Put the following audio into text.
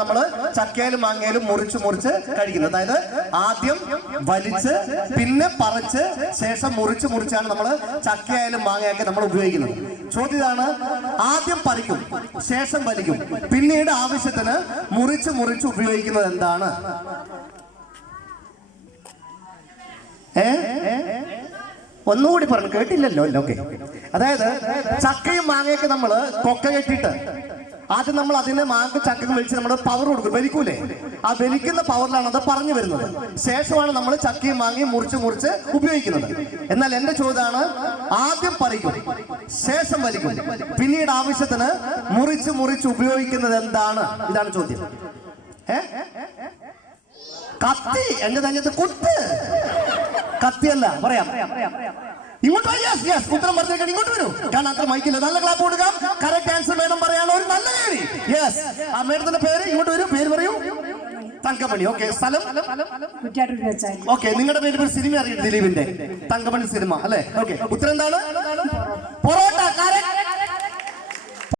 നമ്മൾ ചക്കയിലും മാങ്ങയിലും മുറിച്ച് മുറിച്ച് കഴിക്കുന്നത്. അതായത് ആദ്യം വലിച്ച് പിന്നെ പറിച്ച് ശേഷം മുറിച്ച് മുറിച്ചാണ് നമ്മൾ ചക്കയായാലും മാങ്ങയൊക്കെ നമ്മൾ ഉപയോഗിക്കുന്നത്. ചോദ്യം ഇതാണ്, ആദ്യം പറിക്കും, ശേഷം വലിക്കും, പിന്നീട് ആവശ്യത്തിന് മുറിച്ച് മുറിച്ച് ഉപയോഗിക്കുന്നത് എന്താണ്? ഒന്നുകൂടി പറഞ്ഞു, കേട്ടില്ലല്ലോ. ഓക്കെ, അതായത് ചക്കയും മാങ്ങയൊക്കെ നമ്മൾ കൊക്ക കെട്ടിയിട്ട് ആദ്യം നമ്മൾ അതിനെ മാങ്ങ ചക്കയും വലിച്ച് നമ്മൾ പവർ കൊടുക്കും, വലിക്കൂലേ? ആ വലിക്കുന്ന പവറിലാണ് അത് പറഞ്ഞു വരുന്നത്. ശേഷമാണ് നമ്മൾ ചക്കയും മാങ്ങയും മുറിച്ച് മുറിച്ച് ഉപയോഗിക്കുന്നത്. എന്നാൽ എന്റെ ചോദ്യമാണ്, ആദ്യം പറിക്കും, ശേഷം വലിക്കും, പിന്നീട് ആവശ്യത്തിന് മുറിച്ച് മുറിച്ച് ഉപയോഗിക്കുന്നത് എന്താണ്? ഇതാണ് ചോദ്യം. കത്തി. എന്റെ തഞ്ഞത്ത് കുത്ത്. കത്തിയല്ല, പറയാം. ഇങ്ങോട്ട് ഉത്തരം പറഞ്ഞേക്കാൻ ഇങ്ങോട്ട് വരൂ. കാരണം അത്ര മൈക്കില്ല. നല്ല ക്ലാപ്പ് കൊടുക്കാം. കറക്റ്റ് ആൻസർ മേഡം പറയാനോ ഒരു നല്ല പേര്. യെസ്, ആ മേഡത്തിന്റെ പേര് ഇങ്ങോട്ട് വരൂ. പേര് പറയൂ. തങ്കമണി. ഓക്കെ, സ്ഥലം? ഓക്കെ, നിങ്ങളുടെ പേര് സിനിമ അറിയാം, ദിലീപിന്റെ തങ്കമണി സിനിമ അല്ലെ? ഓക്കെ, ഉത്തരം എന്താണ്?